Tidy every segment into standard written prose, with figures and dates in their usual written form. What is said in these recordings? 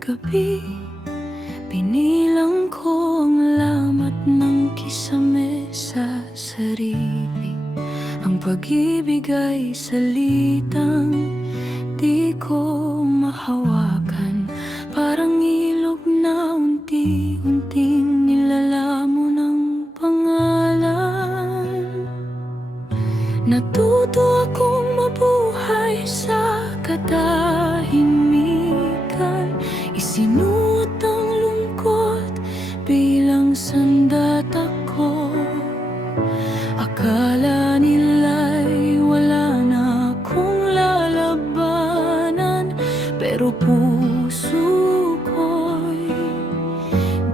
gabi, pinilang ko ang lamat ng kisame sa sarili. Ang pag-ibig ay salitang di ko mahawakan, parang ilog na unti-unting nilalamon ng pangalan. Natuto akong mabuhay sa katahimikan, isinuot ang lungkot bilang sandata ko. Akala nila'y wala na akong lalabanan, pero puso ko'y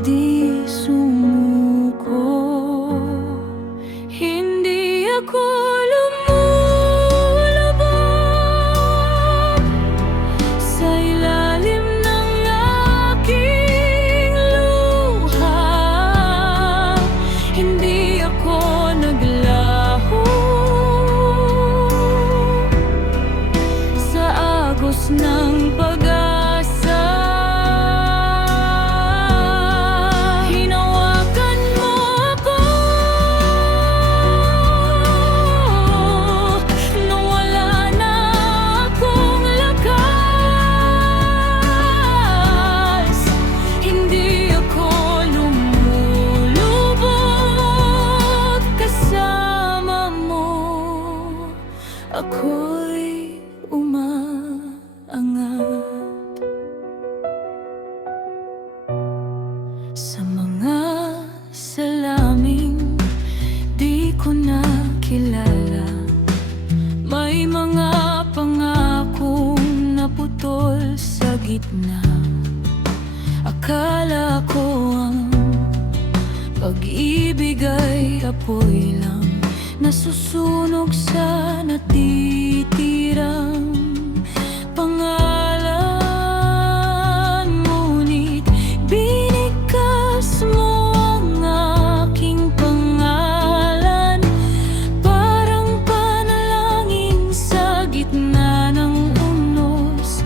di sumuko. Hindi ako lumulubog sa ilalim ng aking luha. Hindi ako naglaho sa agos ng pag-asa. Hinawakan mo ako nung wala na akong lakas. Hindi ako lumulubog kasama mo. Ako'y umaangat sa mga salaming di ko na kilala. May mga pangakong naputol sa gitna. Akala ko ang pag-ibig ay apoy lang, nasusunog sa natitirang pangalan. Ngunit binigkas mo ang aking pangalan, parang panalangin sa gitna ng unos.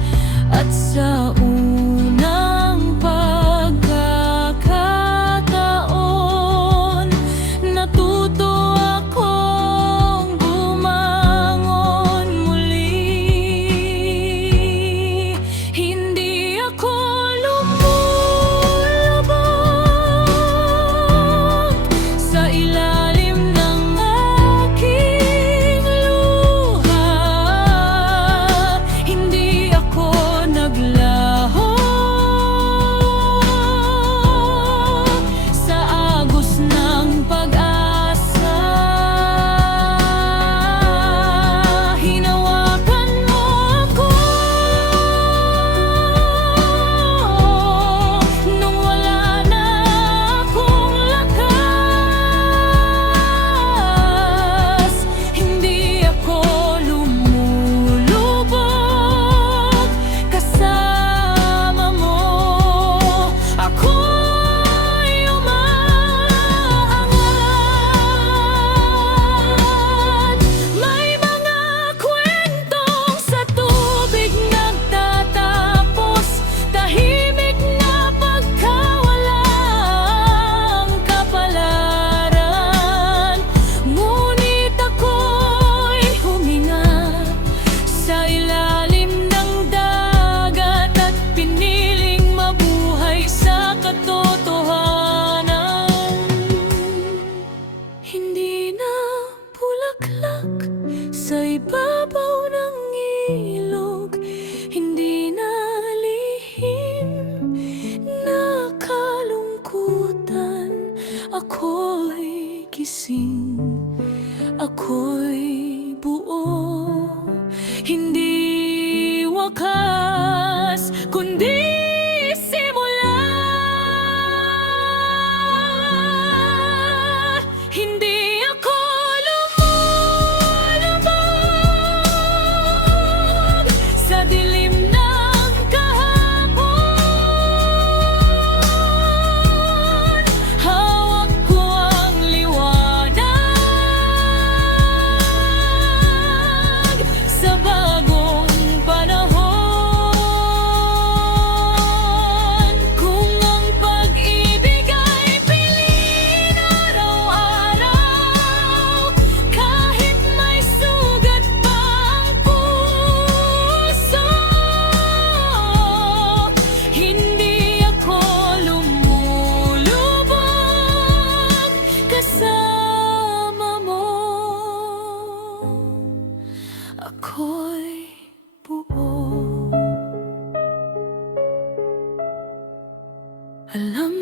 At sa unang pagkakataon, natuto akong bumangon muli. Alam